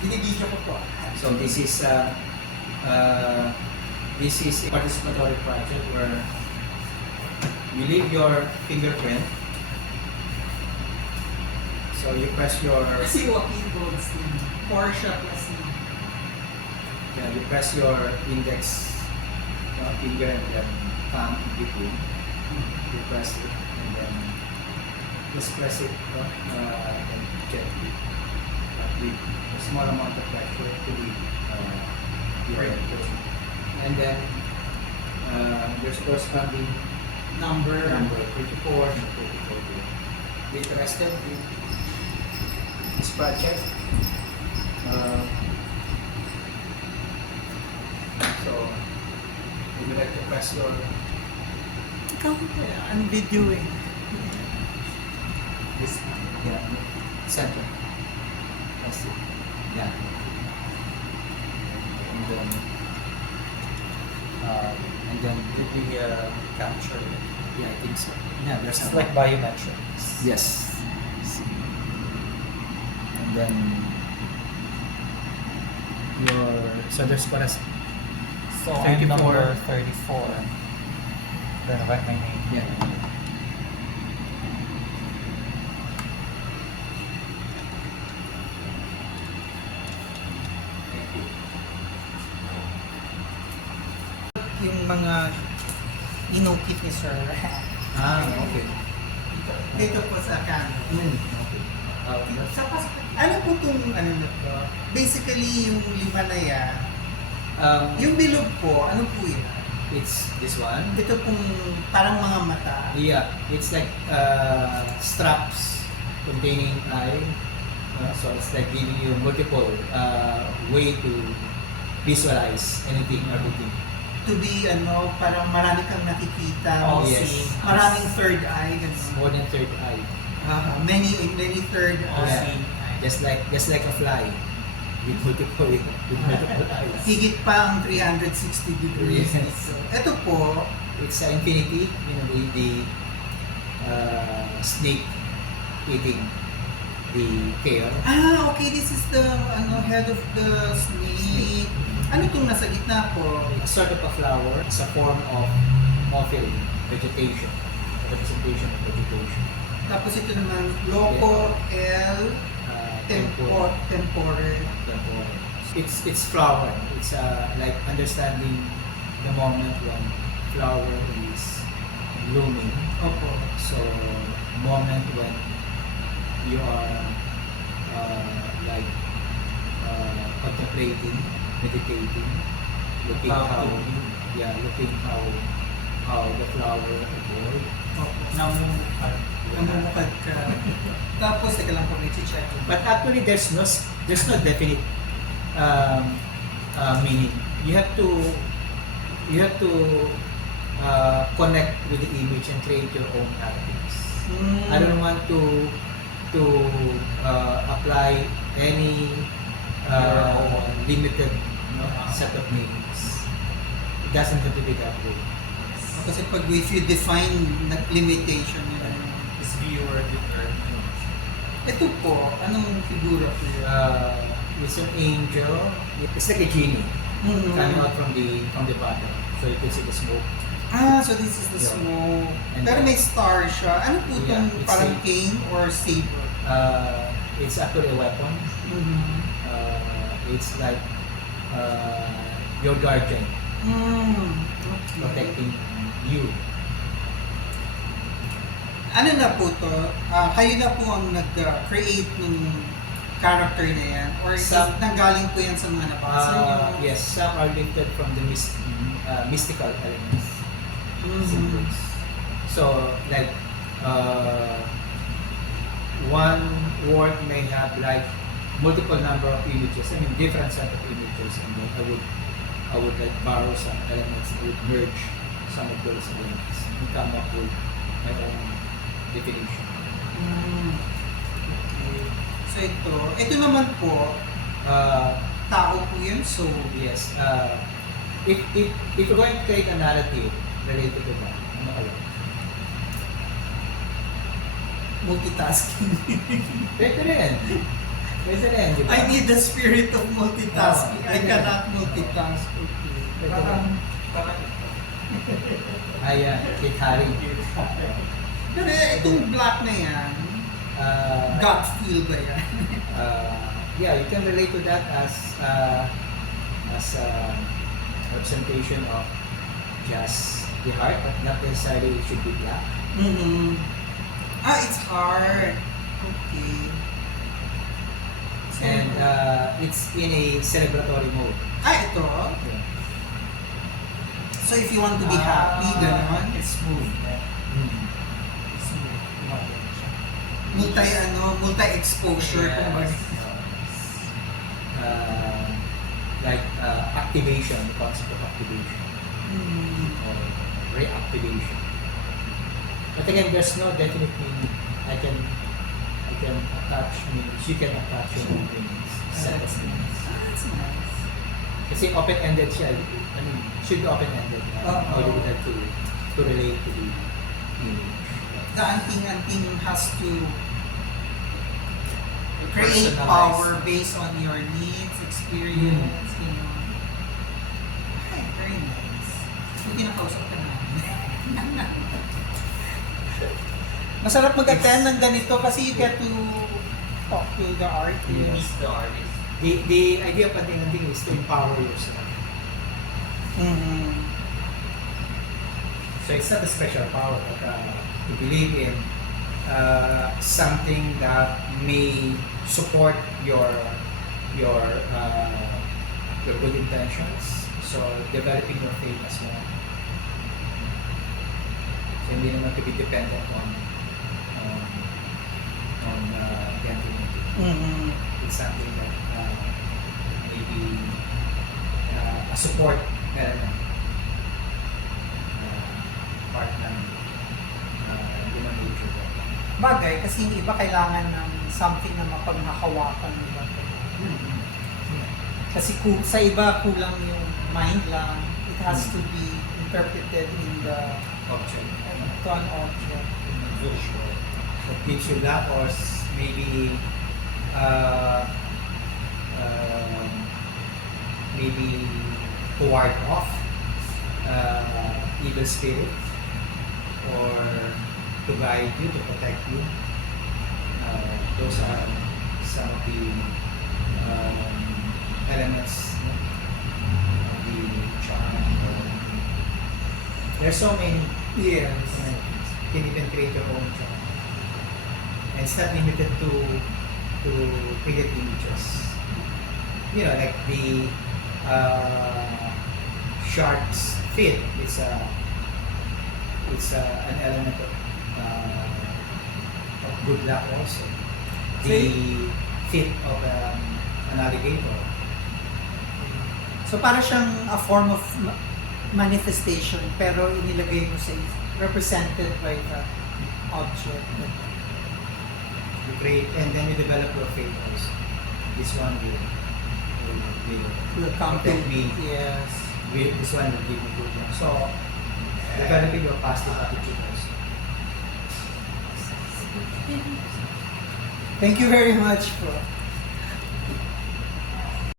Binibidyo ko po. So this is a participatory project where you leave your fingerprint. So you press your Kasi Joaquin Goldstein, Porsche plus you press your index finger and then thumb in between. You press it and then just press it and gently with a small amount of pressure to the your input. And then there's corresponding number. 34 and 34. Be interested in this project. So, would you like to press your Ikaw, I'm videoing. this center? That's it. Yeah. And then Did we capture it? yeah, I think so. Yeah, there's It's some- like biometrics. yes. And then so there's what is So I'm 34. number 34. Then write my name. yeah. Yung mga inukit ni Sir. Okay. Dito po sa Canon. Okay. Sa ano po itong ano na to? Basically, yung lima na yan, yung bilog po, ano po yan? It's this one. Ito pong parang mga mata. Yeah, it's like straps containing eye. So it's like giving you multiple way to visualize anything, everything. To be, ano, parang marami kang nakikita. Oh, seeing. yes. Maraming third eye. Ganun. More than third eye. Many third Yeah. eye. Just like a fly with multiple eyes. Higit pa ang 360 degrees. Yes. So, ito po, It's infinity, the snake eating the tail. okay, this is the head of the snake. Ano itong nasa gitna po? It's sort of a flower. It's a form of offering vegetation, representation of vegetation. Tapos ito naman, loco, L, tempore. Tempore. It's flower. It's like understanding the moment when flower is blooming. Opo. So moment when you are contemplating, meditating, looking how the flower evolved. Opo. Namumukad. Namumukad ka. Tapos, teka lang po, may check. But actually, there's no definite meaning. You have to connect with the image and create your own narratives. I don't want to apply any limited set of meanings. It doesn't have to be that way. Kasi pag if you define limitation yun. This viewer determines. Ito po, anong figura po yun? It's an angel. It's like a genie coming out from the bottom. So you can see the smoke. So this is the Yeah. smoke. And Pero then- may star siya. Ano po Yeah, itong it's parang a- cane or saber? It's actually a weapon. It's like your guardian Okay. protecting you. Ano na po to? Kayo na po ang nag-create ng character na yan? Or nanggaling po yan sa mga nabasa niyo? Yes, some are lifted from the mystical elements. Symbols. So, like, one work may have like multiple number of images. I mean, different set of images, and then I would like borrow some elements. I would merge some of those elements and come up with my own definition. Okay. So ito naman po, tao po yun. So, Yes. If you're going to create a narrative related to that, ano kaya? multitasking. Pwede rin. Pwede rin, di ba? I need the spirit of multitasking. I Pwede cannot rin. multitask. Okay. Pwede rin. Ayan, Kit Haring. Pero itong black na yan, Uh, gut feel ba yan? yeah, you can relate to that as a representation of just the heart, but not necessarily it should be black. Mm-hmm. It's hard. Okay. So, And it's in a celebratory mode. ito. Yeah. So if you want to be happy, gano'n. It's smooth. Mm. Multi-exposure. Yes. Like activation, the concept of activation Mm. or reactivation. But again, there's no definite meaning. I can attach meanings. You can attach your own meanings. Set of meanings. That's nice. Kasi open-ended siya. I mean, should be open-ended. Oo. You don't have to relate to the image. The anting-anting has to create Personalize. power based on your needs, experience, you know. Ay, very nice. Hindi nakausap ka namin. Masarap mag-attend ng ganito kasi you get to talk to the artist. The artist. The idea of anting-anting is to empower yourself. Mm-hmm. So it's not a special power, but to believe in something that may support your good intentions. So developing your faith as well. So hindi naman to be dependent on the anting-anting. Mm-hmm. It's something that maybe a support element. Part ng human nature. Bagay, kasi yung iba kailangan ng something na mapaghahawakan nila. Kasi sa iba kulang yung mind lang. It has to be interpreted in the Object. to an object. Visual. That gives you that, or maybe maybe to ward off evil spirit, or to guide you, to protect you. Those are some of the elements of the charm. There's so many. Yes. You can even create your own charm. And it's not limited to create images. You know, like the shark's fin. It's an element of good luck also. The fin of an alligator. So para siyang a form of manifestation pero inilagay mo sa represented by the object. You create, and then you develop your faith also. This one will Will come to protect me. Yes. This one will give me good luck. So, developing your positive attitude also. Thank you very much po.